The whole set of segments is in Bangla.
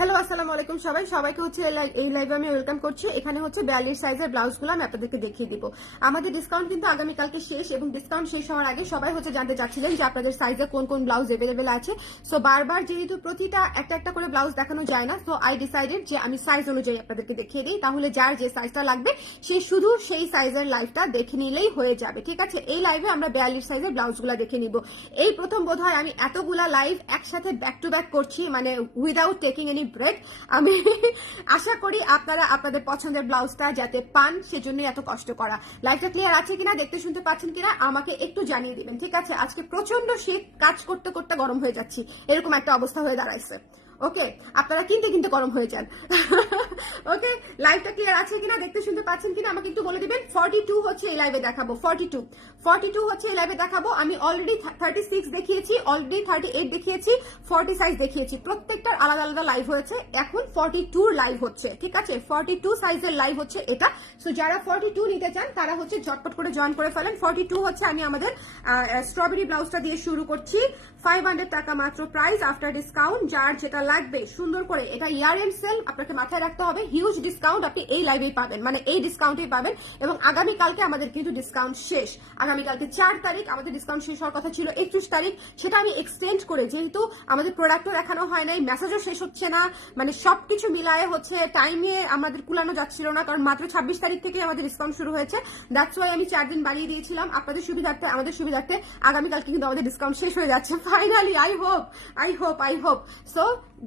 হ্যালো আসসালামু আলাইকুম সবাইকে হচ্ছে এই লাইভে আমি ওয়েলকাম করছি। এখানে হচ্ছে 42 সাইজের ব্লাউজগুলো আমি আপনাদেরকে দেখিয়ে দিব। আমাদের ডিসকাউন্ট কিন্তু আগামীকালকে শেষ এবং ডিসকাউন্ট শেষ হওয়ার আগে সবাই হচ্ছে জানতে চাচ্ছিলেন যে আপনাদের সাইজে কোন কোন ব্লাউজ अवेलेबल আছে। সো বারবার যেহেতু প্রতিটা একটা একটা করে ব্লাউজ দেখানো যায় না, সো আই ডিসাইডেড যে আমি সাইজ অনুযায়ী আপনাদেরকে দেখিয়ে দিই, তাহলে যার যে সাইজটা লাগবে সে শুধু সেই সাইজের লাইভটা দেখে নিলেই হয়ে যাবে। ঠিক আছে, এই লাইভে আমরা 42 সাইজের ব্লাউজগুলো দেখে নিব। এই প্রথম বোধহয় আমি এতগুলা লাইভ একসাথে ব্যাক টু ব্যাক করছি, মানে উইদাউট টেকিং এনি ব্রেক। আমি আশা করি আপনারা আপনাদের পছন্দের ব্লাউজটা যাতে পান, সেজন্য এত কষ্ট করা। লাইভটা ক্লিয়ার আছে কিনা, দেখতে শুনতে পাচ্ছেন কিনা আমাকে একটু জানিয়ে দিবেন। ঠিক আছে, আজকে প্রচন্ড শীত, কাজ করতে করতে গরম হয়ে যাচ্ছি, এরকম একটা অবস্থা হয়ে দাঁড়াইছে। ওকে, আপনারা কিনতে গরম হয়ে যান। ওকে, লাইভটা ক্লিয়ার আছে কিনা, দেখতে শুনতে পাচ্ছেন কিনা আমাকে একটু বলে দিবেন। 42 হচ্ছে এই লাইভে দেখাবো, 42 হচ্ছে এই লাইভে দেখাবো। আমি অলরেডি 36 দেখিয়েছি, অলরেডি 38 দেখিয়েছি, 40 সাইজ দেখিয়েছি, প্রত্যেকটার আলাদা আলাদা লাইভ হয়েছে। এখন 42 লাইভ হচ্ছে। ঠিক আছে, 42 সাইজের লাইভ হচ্ছে এটা। সো যারা 42 নিতে চান তারা হচ্ছে ঝটপট করে জয়েন করে ফেলেন। 42 হচ্ছে আমি আমাদের স্ট্রবেরি ব্লাউজটা দিয়ে শুরু করছি। 500 টাকা মাত্র প্রাইস আফটার ডিসকাউন্ট। যার যেটা লাগবে সুন্দর করে, এটা ইয়ার এন্ড সেল, আপনাকে মাথায় রাখতে হবে। হিউজ ডিসকাউন্ট আপনি এই লাইভেই পাবেন, মানে এই ডিসকাউন্টেই পাবেন। এবং আগামীকালকে আমাদের কিন্তু ডিসকাউন্ট শেষ। আগামীকালকে 4 তারিখ আমাদের ডিসকাউন্ট শেষ হওয়ার কথা ছিল 31 তারিখ, সেটা আমি এক্সটেন্ড করে, যেহেতু আমাদের প্রোডাক্টও দেখানো হয় নাই, মেসেজও শেষ হচ্ছে না, মানে সবকিছু মিলায়ে হচ্ছে টাইমে আমাদের কুলানো যাচ্ছিল না, কারণ মাত্র 26 তারিখ থেকে আমাদের ডিসকাউন্ট শুরু হয়েছে। দ্যাটস ওয়াই আমি 4 দিন বাড়িয়ে দিয়েছিলাম আপনাদের সুবিধার্থে, আমাদের সুবিধার্থে। আগামীকালকে কিন্তু আমাদের ডিসকাউন্ট শেষ হয়ে যাচ্ছে ফাইনালি। আই হোপ সো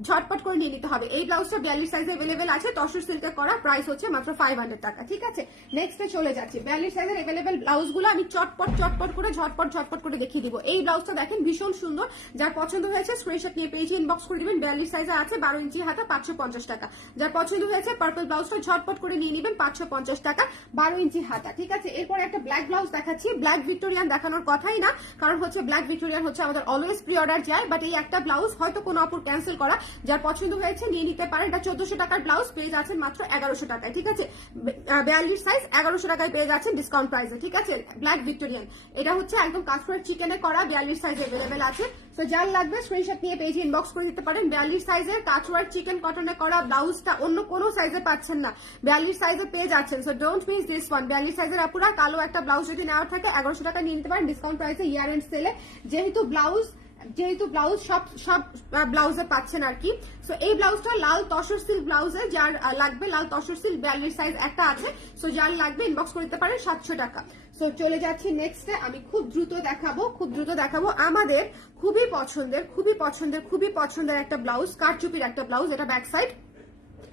ঝটপট করে নিয়ে নিতে হবে। এই ব্লাউজটা 42 সাইজে अवेलेबल আছে, তসর সিল্কে করা, প্রাইস হচ্ছে মাত্র 500 টাকা। ঠিক আছে, নেক্সটে চলে যাচ্ছি। 42 সাইজের अवेलेबल ব্লাউজগুলো আমি ঝটপট করে দেখিয়ে দিব। এই ব্লাউজটা দেখেন ভীষণ সুন্দর, যার পছন্দ হয়েছে স্ক্রিনশট নিয়ে পেজে ইনবক্স করে দিবেন। 42 সাইজে আছে, 12 ইঞ্চি হাতা, 550 টাকা। যার পছন্দ হয়েছে পার্পল ব্লাউজটা ঝটপট করে নিয়ে নেবেন, 550 টাকা, 12 ইঞ্চি হাতা। ঠিক আছে, এরপরে একটা ব্ল্যাক ব্লাউজ দেখাচ্ছি। ব্ল্যাক ভিক্টোরিয়ান দেখানোর কথাই না, কারণ হচ্ছে ব্ল্যাক ভিক্টোরিয়ান হচ্ছে আমাদের অলওয়েজ প্রি অর্ডার যায়, বাট এই একটা ব্লাউজ হয়তো কোনো আপুর ক্যান্সেল করা, যার পছন্দ হয়েছে নিয়ে নিতে পারেন। এটা 1400 টাকার ব্লাউজ, পেয়ে যাচ্ছেন মাত্র 1100 টাকায়। ঠিক আছে, 42 সাইজ 1100 টাকায় পেয়ে যাচ্ছেন ডিসকাউন্ট প্রাইসে। ঠিক আছে, ব্ল্যাক ভিক্টোরিয়ান, এটা হচ্ছে একদম কাঠফোড়ার চিকেনে করা, 42 সাইজে अवेलेबल আছে। তো যার লাগবে স্ক্রিনশট নিয়ে পেজে ইনবক্স করে দিতে পারেন। 42 সাইজের কাঠফোড়ার চিকেন কটনে করা ব্লাউজটা অন্য কোনো সাইজে পাচ্ছেন না, 42 সাইজে পেয়ে যাচ্ছেন। So don't miss this one. 42 সাইজের আপুরা কালো একটা ব্লাউজ যদি নেওয়ার থাকে 1100 টাকা নিয়ে নিতে পারেন ডিসকাউন্ট প্রাইসে, ইয়ার এন্ড সেলে। যেহেতু ব্লাউজ সব ব্লাউজে পাচ্ছেন আর কি। সো এই ব্লাউজটা লাল তসর সিল্ক ব্লাউজে, যার লাগবে লাল তসর সিল্ক 42 সাইজ একটা আছে। সো যার লাগবে ইনবক্স করে দিতে পারেন, 700 টাকা। সো চলে যাচ্ছি নেক্সটে। আমি খুব দ্রুত দেখাবো আমাদের খুবই পছন্দের একটা ব্লাউজ, কারচুপির একটা ব্লাউজ। এটা ব্যাক সাইড,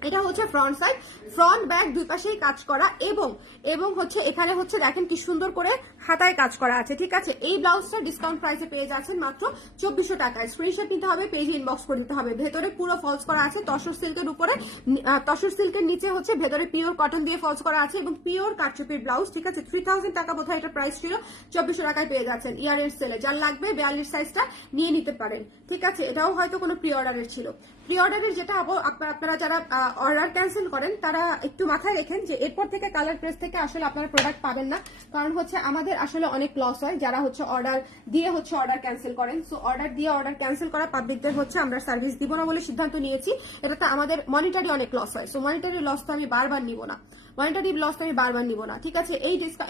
এটা হচ্ছে ফ্রন্ট সাইড, ফ্রন্ট ব্যাক দুই পাশেই কাজ করা, এবং হচ্ছে এখানে হচ্ছে দেখেন কি সুন্দর করে হাতায় কাজ করা আছে। ঠিক আছে, এই ব্লাউজটা ডিসকাউন্ট প্রাইসে পেয়ে যাচ্ছেন মাত্র 2400 টাকায়। স্ক্রিনশট নিতে হবে, পেজে ইনবক্স করে দিতে হবে। ভেতরে পুরো ফলস করা আছে তসর সিল্কের উপরে, তসর সিল্কের নিচে হচ্ছে ভেতরে পিওর কটন দিয়ে ফলস করা আছে এবং পিওর কারচুপির ব্লাউজ। ঠিক আছে, 3000 টাকা বোধহয় এটা প্রাইস ছিল, 2400 টাকায় পেয়ে যাচ্ছেন ইয়ার এন্ড সেলে। যার লাগবে 42 সাইজটা নিয়ে নিতে পারেন। ঠিক আছে, এটাও হয়তো কোনো প্রি অর্ডারের ছিল। প্রি অর্ডারের যেটা আপনারা যারা অর্ডার ক্যান্সেল করেন তারা একটু মাথায় রেখেন যে এরপর থেকে কালার প্রেস থেকে আসলে আপনারা প্রোডাক্ট পাবেন না, কারণ হচ্ছে আমাদের আসলে অনেক লস হয় যারা হচ্ছে অর্ডার দিয়ে হচ্ছে অর্ডার ক্যান্সেল করেন। সো অর্ডার দিয়ে অর্ডার ক্যান্সেল করা পাবলিকদের হচ্ছে আমরা সার্ভিস দিব না বলে সিদ্ধান্ত নিয়েছি। এটাতে আমাদের মনিটারি অনেক লস হয়। সো মনিটারি লস তো আমি বারবার নিব না, ঠিক আছে,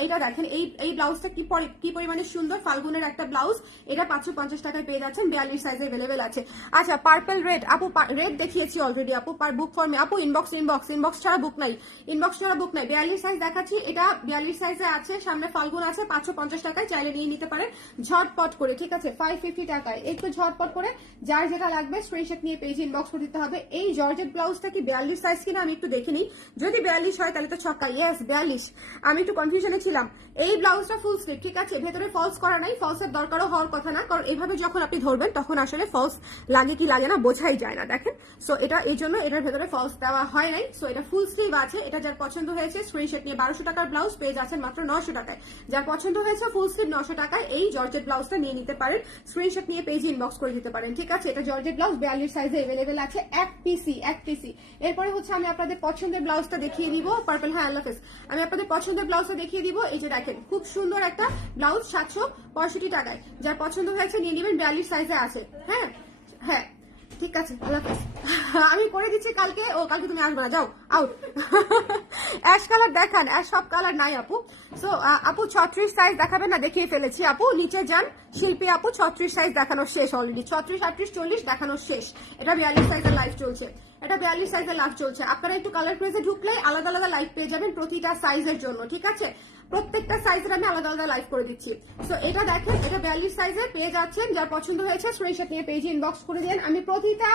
এইটা দেখেন, এই ব্লাউজটা কি পরিমাণে সুন্দর, ফাল্গুনের একটা ব্লাউজ। এটা 550 টাকায় পেয়ে যাচ্ছেন, 42 সাইজে अवेलेबल আছে। আচ্ছা, পার্পল রেড, আপু রেড দেখিয়েছি অলরেডি, আপু বুক ফর্মে, আপু ইনবক্স ছাড়া বুক নাই, 42 সাইজ দেখাচ্ছি। এটা 42 সাইজে আছে, সামনে ফাল্গুন আছে, 550 টাকায়, চাইলে নিয়ে নিতে পারেন ঝটপট করে। ঠিক আছে, 550 টাকায়, একটু ঝটপট করে যার যেটা লাগবে স্ক্রিনশট নিয়ে পেজে ইনবক্স করে দিতে হবে। এই জর্জেট ব্লাউজটা কি 42 সাইজ কিনা আমি একটু দেখে নিই, যদি 42 হয় তাহলে তো ছক্কা। ইয়েস 42, আমি একটু কনফিউশনে ছিলাম। এই ব্লাউজটা ফুল স্লিভ, ঠিক আছে, ভেতরে ফলস করা নাই, ফলসের দরকারও হওয়ার কথা না, কারণ এইভাবে যখন আপনি ধরবেন তখন আসলে ফলস লাগে কি লাগে না বোঝাই যায় না, দেখেন। সো এটা এই জন্য এটার ভেতরে ফলস দেওয়া হয় নাই। সো এটা ফুল স্লিভ আছে। এটা যার পছন্দ হয়েছে স্ক্রিনশট নিয়ে 1200 টাকার ব্লাউজ পেয়ে যাচ্ছেন মাত্র 900 টাকায়। যার পছন্দ হয়েছে ফুল স্লিভ 900 টাকায় এই জর্জেট ব্লাউজটা নিয়ে নিতে পারেন, স্ক্রিনশট নিয়ে পেজে ইনবক্স করে দিতে পারেন। ঠিক আছে, এটা জর্জেট ব্লাউজ 42 সাইজে अवेलेबल আছে, এক পিসি। এরপরে হচ্ছে আমি আপনাদের পছন্দের ব্লাউজটা দেখিয়ে দিব। পার্পল, হ্যাঁ আল্লাহ হাফেজ। আমি আপনাদের পছন্দের ব্লাউজটা দেখিয়ে দিব। এই যে দেখেন, খুব সুন্দর একটা ব্লাউজ 765 টাকায়। যার পছন্দ হয়েছে নিয়ে নেবেন, 42 সাইজে আছে। হ্যাঁ, ঠিক আছে, আল্লাহ হাফেজ। আমি করে দিচ্ছি কালকে। ও কালকে তুমি আসবে না, যাও আউট। অ্যাশ কালার দেখান, অ্যাশ সব কালার নাই আপু। সো আপু 36 সাইজ দেখাবেন না, দেখিয়ে ফেলেছি আপু, নিচে যান। শিল্পী আপু 36 সাইজ দেখানো শেষ অলরেডি, 36, 38, 40 দেখানো শেষ। এটা 42 সাইজের লাইভ চলছে, এটা 42 সাইজের লাইভ চলছে। আপনারা একটু কালার প্রেসে ঢুকলে আলাদা আলাদা লাইভ পেয়ে যাবেন প্রতিটা সাইজের জন্য, ঠিক আছে? প্রত্যেকটা সাইজের আমি আলাদা আলাদা লাইভ করে দিচ্ছি। সো এটা দেখেন, এটা 42 সাইজের পেয়ে যাচ্ছেন। যার পছন্দ হয়েছে স্ক্রিনশট নিয়ে পেজে ইনবক্স করে দেন। আমি প্রতিটা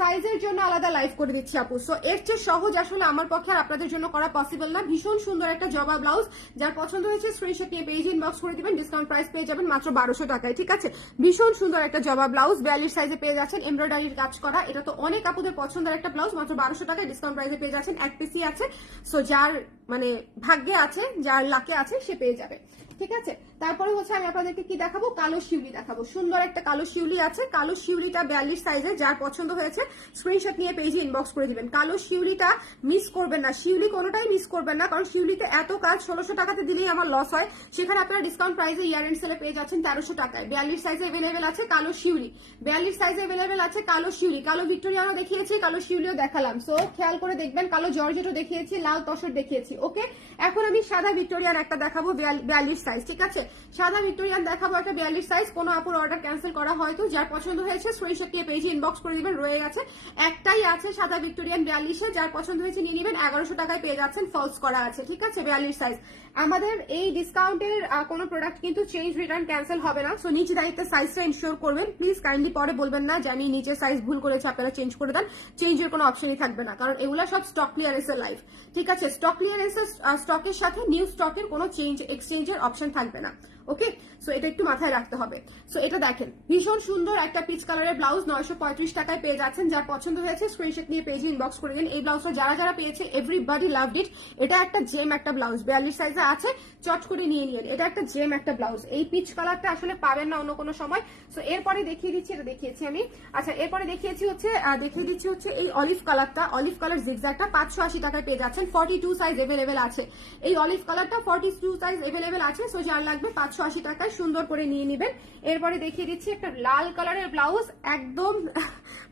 সাইজের জন্য আলাদা লাইভ করে দিচ্ছি আপু। সো এর চেয়ে সহজ আসলে আমার পক্ষে আর আপনাদের জন্য করা পসিবল না। ভীষণ সুন্দর একটা জবা ব্লাউজ, যার পছন্দ হয়েছে স্ক্রিনশট নিয়ে পেজে ইনবক্স করে দিবেন। ডিসকাউন্ট প্রাইস পেয়ে যাবেন মাত্র 1200 টাকায়, ঠিক আছে? ভীষণ সুন্দর একটা জবা ব্লাউজ 42 সাইজে পেয়ে যাচ্ছেন, এমব্রয়ডারির কাজ করা। এটা তো অনেক আপুদের পছন্দের একটা ব্লাউজ, মাত্র 1200 টাকায় ডিসকাউন্ট প্রাইসে পেয়ে যাচ্ছেন। এক পিসই আছে। সো যার মানে ভাগ্যে আছে, যার লাকে আছে, সে পেয়ে যাবে, ঠিক আছে? তারপরে হচ্ছে আমি আপনাদেরকে কি দেখাবো, কালো শিউলি দেখাবো। সুন্দর একটা কালো শিউলি আছে, কালো শিউলিটা 42 সাইজে। যার পছন্দ হয়েছে স্ক্রিনশট নিয়ে পেজে ইনবক্স করে দিবেন। কালো শিউলিটা মিস করবেন না, শিউলি কোনোটাই মিস করবেন না, কারণ শিউলিতে এত কাজ 1600 টাকাতে দিলেই আমার লস হয়। সেখানে আপনারা ডিসকাউন্ট প্রাইসে ইয়ার এন্ড সেলে পেয়ে যাচ্ছেন 1300 টাকায়। 42 সাইজে अवेलेबल আছে কালো শিউলি, 42 সাইজে अवेलेबल আছে কালো শিউলি। কালো ভিক্টোরিয়ানো দেখিয়েছি, কালো শিউলিও দেখালাম। সো খেয়াল করে দেখবেন, কালো জর্জেটও দেখিয়েছি, লাল তসর দেখিয়েছি। ওকে, এখন আমি সাদা ভিক্টোরিয়ান একটা দেখাবো 42 সাইজ, ঠিক আছে? সাদা ভিক্টোরিয়ান দেখাবো একটা 42 সাইজ। কোনো আপুর অর্ডার ক্যান্সেল করা হয়তো, যার পছন্দ হয়েছে স্ক্রিনশট নিয়ে পেজে ইনবক্স করে দিবেন। রয়ে গেছে একটাই আছে সাদা ভিক্টোরিয়ান 42-এ, যার পছন্দ হয়েছে নিয়ে নেবেন। 1100 টাকায় পেয়ে যাচ্ছেন, ফলস করা আছে, ঠিক আছে? 42 সাইজ। আমাদের এই ডিসকাউন্টের কোনো প্রোডাক্ট কিন্তু চেঞ্জ রিটার্ন ক্যান্সেল হবে না। সো নিজ দায়িত্বে সাইজটা ইনশিওর করবেন প্লিজ। কাইন্ডলি পরে বলবেন না যে আমি নিচের সাইজ ভুল করেছি, আপনারা চেঞ্জ করে দেন। চেঞ্জের কোনো অপশনই থাকবে না, কারণ এগুলা সব স্টক ক্লিয়ারেন্সের লাইভ, ঠিক আছে? স্টক ক্লিয়ারেন্সের স্টকের সাথে নিউ স্টকের কোনো চেঞ্জ এক্সচেঞ্জের অপশন থাকবে না। ওকে, সো এটা একটু মাথায় রাখতে হবে। সো এটা দেখেন, ভীষণ সুন্দর একটা পিচ কালারের ব্লাউজ 935 টাকায় পেয়ে যাচ্ছেন। যার পছন্দ হয়েছে স্ক্রিনশট নিয়ে পেজে ইনবক্স করে দিন। এই ব্লাউজটা যারা যারা পেয়েছে এভরিবডি লাভড ইট। এটা একটা জেম একটা ব্লাউজ, 42 সাইজে আছে, চট করে নিয়ে নিন। এটা একটা জেম একটা ব্লাউজ, এই পিচ কালারটা আসলে পাবেন না অন্য কোনো সময়। সো এরপরে দেখিয়ে দিচ্ছি, এটা দেখিয়েছি আমি। আচ্ছা, এরপরে দেখিয়ে দিচ্ছি হচ্ছে এই অলিভ কালারটা, অলিভ কালার জিগজ্যাগটা 580 টাকায় পেয়ে যাচ্ছেন। 42 সাইজ अवेलेबल আছে। এই অলিভ কালারটা 42 সাইজ अवेलेबल আছে। সো যার লাগবে 580 টাকায় সুন্দর করে নিয়ে নেবেন। এরপরে দেখিয়ে দিচ্ছি একটা লাল কালারের ব্লাউজ, একদম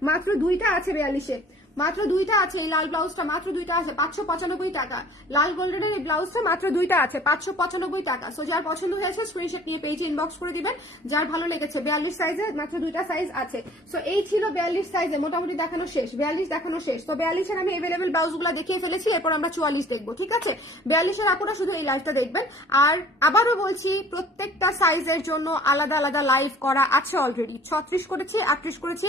মাত্র 2টা আছে 42-এ, মাত্র 2টা আছে। এই লাল ব্লাউজটা মাত্র 2টা আছে, 595 টাকা। লাল গোল্ডেনের এই ব্লাউজটা মাত্র 2টা আছে, 595 টাকা। সো যার পছন্দ হয়েছে স্ক্রিনশট নিয়ে পেজে ইনবক্স করে দিবেন। যার ভালো লেগেছে 42 সাইজে মাত্র 2টা সাইজ আছে। সো এই ছিল 42 সাইজে, মোটামুটি দেখানো শেষ, 42 দেখানো শেষ। তো 42-এর আমি अवेलेबल ব্লাউজগুলো দেখিয়ে ফেলেছি, এরপর আমরা 44 দেখবো, ঠিক আছে? 42-এর আপুরা শুধু এই লাইভটা দেখবেন। আর আবারও বলছি, প্রত্যেকটা সাইজের জন্য আলাদা আলাদা লাইভ করা আছে অলরেডি। 36 করেছি, 38 করেছি,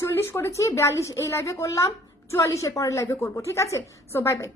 40 করেছি, 42 এই লাইভে করলাম, 44 এর পরের লাইভে করবো, ঠিক আছে? So bye bye.